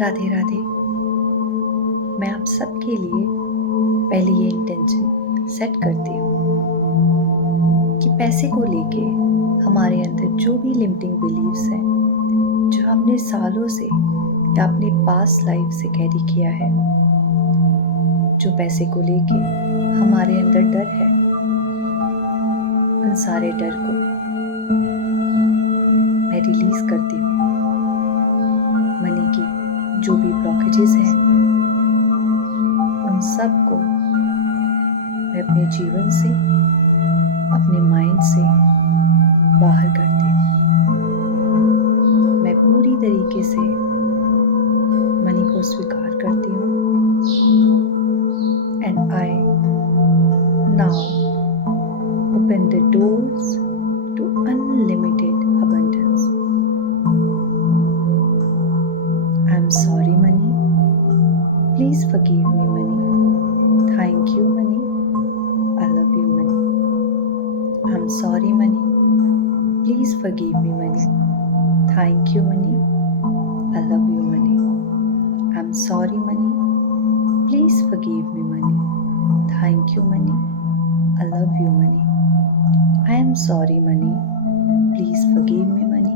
राधे राधे। मैं आप सबके लिए पहले ये इंटेंशन सेट करती हूँ कि पैसे को लेके हमारे अंदर जो भी लिमिटिंग बिलीव्स हैं, जो हमने सालों से या अपनी पास्ट लाइफ से कैरी किया है, जो पैसे को लेके हमारे अंदर डर है, उन सारे डर को मैं रिलीज करती हूँ। मनी की जो भी ब्लॉकेजेस हैं, उन सब को मैं अपने जीवन से, अपने माइंड से बाहर करती हूँ। मैं पूरी तरीके से मनी को स्वीकार करती हूँ। And I now open the doors to unlimited abundance. I'm sorry, money. Please forgive me, money. Thank you, money. I love you, money. I'm sorry, money. Please forgive me, money. Thank you, money. I love you, money. I'm sorry, money. Please forgive me, money. Thank you, money. I love you, money. I am sorry, money. Please forgive me, money.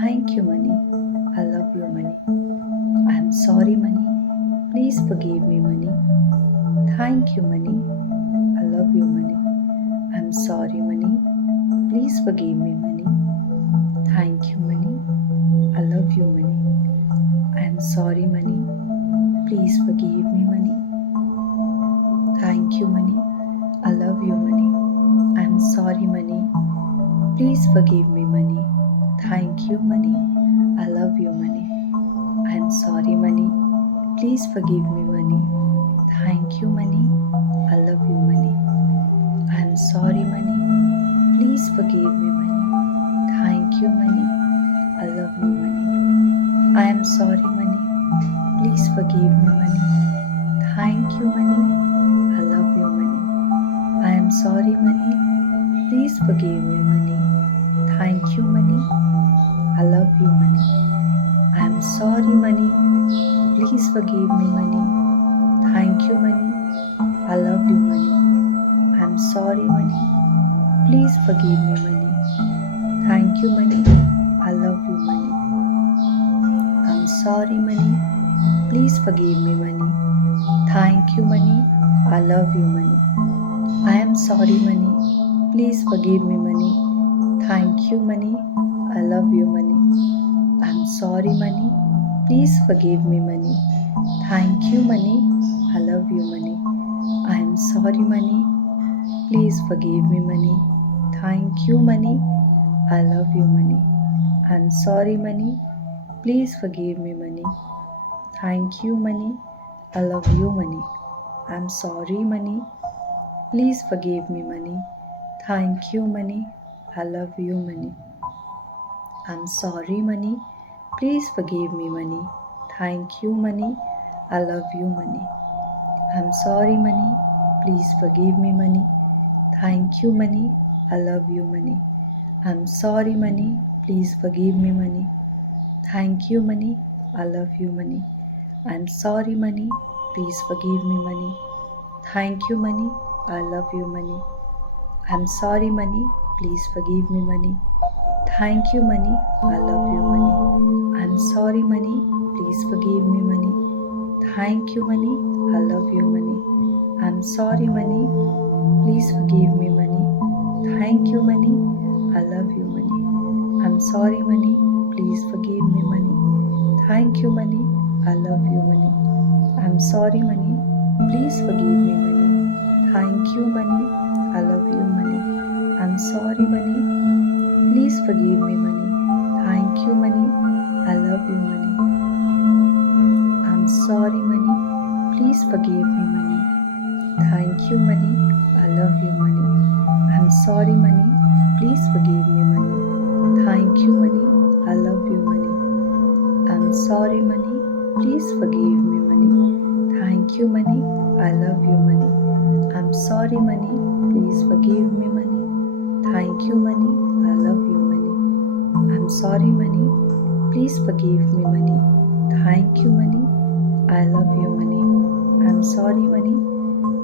Thank you, money. I love you, money. I am sorry, money. Please forgive me, money. Thank you, money. I love you, money. I am sorry, money. Please forgive me, money. Thank you, money. I love you, money. I am sorry, money. Please forgive me, money. Thank you, money. I love you, money. I am sorry, money. Please forgive me, money. Thank you, money. I love you, money. I am sorry, money. Please forgive me, money. Thank you, money. I love you, money. I am sorry, money. Please forgive me, money. Thank you, money. I love you, money. I am sorry, money. Please forgive me, money. Thank you, money. I love you, money. I am sorry, money. Please forgive me, money. Thank you, money. I love you, money. I am sorry, money. Please forgive me, money. Thank you, money. I love you, money. I am sorry, money. Please forgive me, money. Thank you, money. I love you, money. I'm sorry, money. Please forgive me, money. Thank you, money. I love you, money. I am sorry, money. Please forgive me, money. Thank you, money. I love you, money. I'm sorry, money. Please forgive me, money. Thank you, money. I love you, money. I am sorry, money. Please forgive me, money. Thank you, money. I love you, money. I'm sorry, money. Please forgive me, money. Thank you, money. I love you, money. I'm sorry, money. Please forgive me, money. Thank you, money. I love you, money. I'm sorry, money. Please forgive me, money. Thank you, money. I love you, money. I'm sorry, money. Please forgive me, money. Thank you, money. I love you, money. I'm sorry, money. Please forgive me, money. Thank you, money. I love you, money. I'm sorry, money. Please forgive me, money. Thank you, money. I love you, money. I'm sorry, money. Please forgive me, money. Thank you, money. I love you, money. I'm sorry, money. Please forgive me, money. Thank you, money. I love you, money. I'm sorry, money. Please forgive me, money. Thank you, money. I love you, money. I'm sorry, money. Please forgive me, money. Thank you, money. I love you, money. I'm sorry, money. Please forgive me, money. Thank you, money. I love you, money. I'm sorry, money. Please forgive me, money. Thank you, money. I love you, money. I'm sorry, money. Please forgive me, money. Thank you, money. I love you, money. I'm sorry, money. Please forgive me, money. Thank you, money. I love you, money. I'm sorry, money. Please forgive me, money. Thank you, money. I love you, money. I'm sorry, money. Please forgive me, money. Thank you, money. I love you, money. I'm sorry, money. Please forgive me, money. Thank you, money. I love you, money. I'm sorry, money.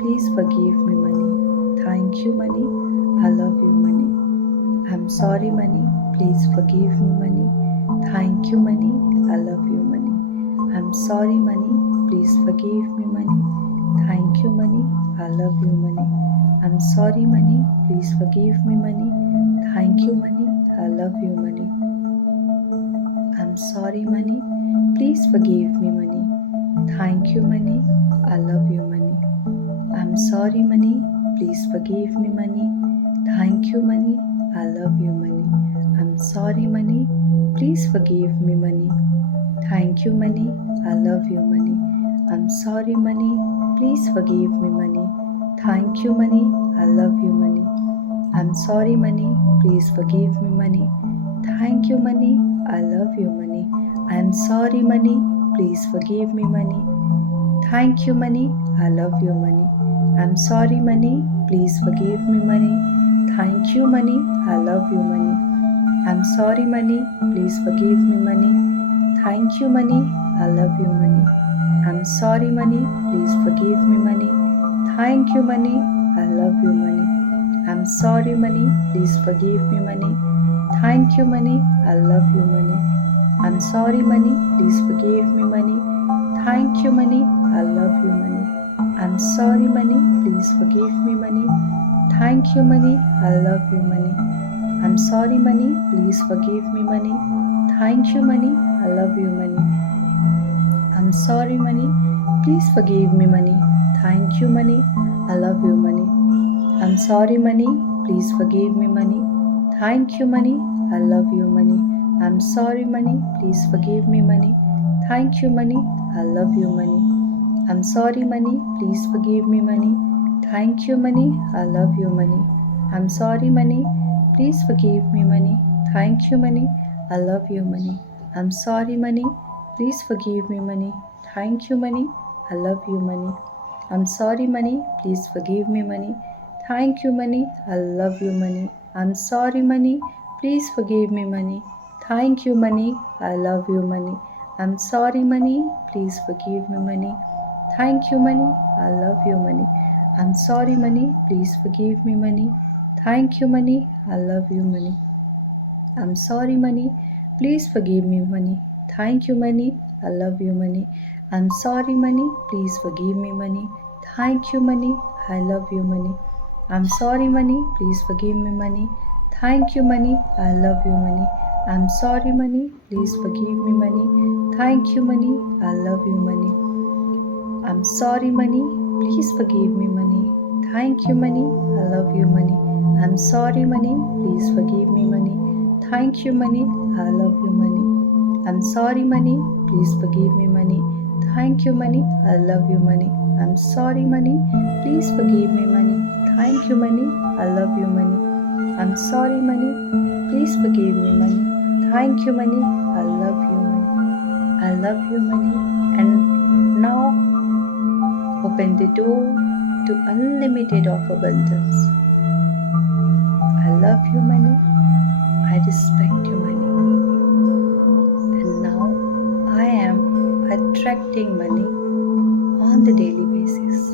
Please forgive me, money. Thank you, money. I love you, money. I'm sorry, money. Please forgive me, money. Thank you, money. I love you, money. I'm sorry, money. Please forgive me, money. Thank you, money. I love you, money. I'm sorry, money. Please forgive me, money. Thank you, money. I love you, money. I'm sorry, money. Please forgive me, money. Thank you, money. I love you, money. I'm sorry, money. Please forgive me, money. Thank you, money. I love you, money. I'm sorry, money. Please forgive me, money. Thank you, money. I love you, money. I'm sorry, money. Please forgive me, money. Thank you, money. I love you, money. I'm sorry, money. Please forgive me, money. Thank you, money. I love you, money. I'm sorry, money. Please forgive me, money. Thank you, money. I love you, money. I'm sorry, money. Please forgive me, money. Thank you, money. I love you, money. I'm sorry, money. Please forgive me, money. Thank you, money. I love you, money. I'm sorry, money. Please forgive me, money. Thank you, money. I love you, money. I'm sorry, money. Please forgive me, money. Thank you, money. I love you, money. I'm sorry, money. Please forgive me, money. Thank you, money. I love you, money. I'm sorry, money. Please forgive me, money. Thank you, money. I love you, money. I'm sorry, money. Please forgive me, money. Thank you, money. I love you, money. I'm sorry, money. Please forgive me, money. Thank you, money. I love you, money. I'm sorry, money. Please forgive me, money. Thank you, money. I love you, money. I'm sorry, money. Please forgive me, money. Thank you, money. I love you, money. I'm sorry, money. Please forgive me, money. Thank you, money. I love you, money. I'm sorry, money. Please forgive me, money. Thank you, money. I love you, money. I'm sorry, money. Please forgive me, money. Thank you, money. I love you, money. I'm sorry, money. Please forgive me, money. Thank you, money. I love you, money. I'm sorry, money. Please forgive me, money. Thank you, money. I love you, money. I'm sorry, money. Please forgive me, money. Thank you, money. I love you, money. I'm sorry, money. Please forgive me, money. Thank you, money. I love you, money. I'm sorry, money. Please forgive me, money. Thank you, money. I love you, money. I'm sorry, money. Please forgive me, money. Thank you, money. I love you, money. I'm sorry, money. Please forgive me, money. Thank you, money. I love you, money. I'm sorry, money. Please forgive me, money. Thank you, money. I love you, money. I'm sorry, money. Please forgive me, money. Thank you, money. I love you, money. I'm sorry, money. Please forgive me, money. Thank you, money. I love you, money. I'm sorry, money. Please forgive me, money. Thank you, money. I love you, money. I'm sorry, money. Please forgive me, money. Thank you, money. I love you, money. I'm sorry, money. Please forgive me, money. Thank you, money. I love you, money. I love you, money. And now open the door to unlimited of abundance. I love you, money. I respect you, money. And now I am attracting money on the daily basis.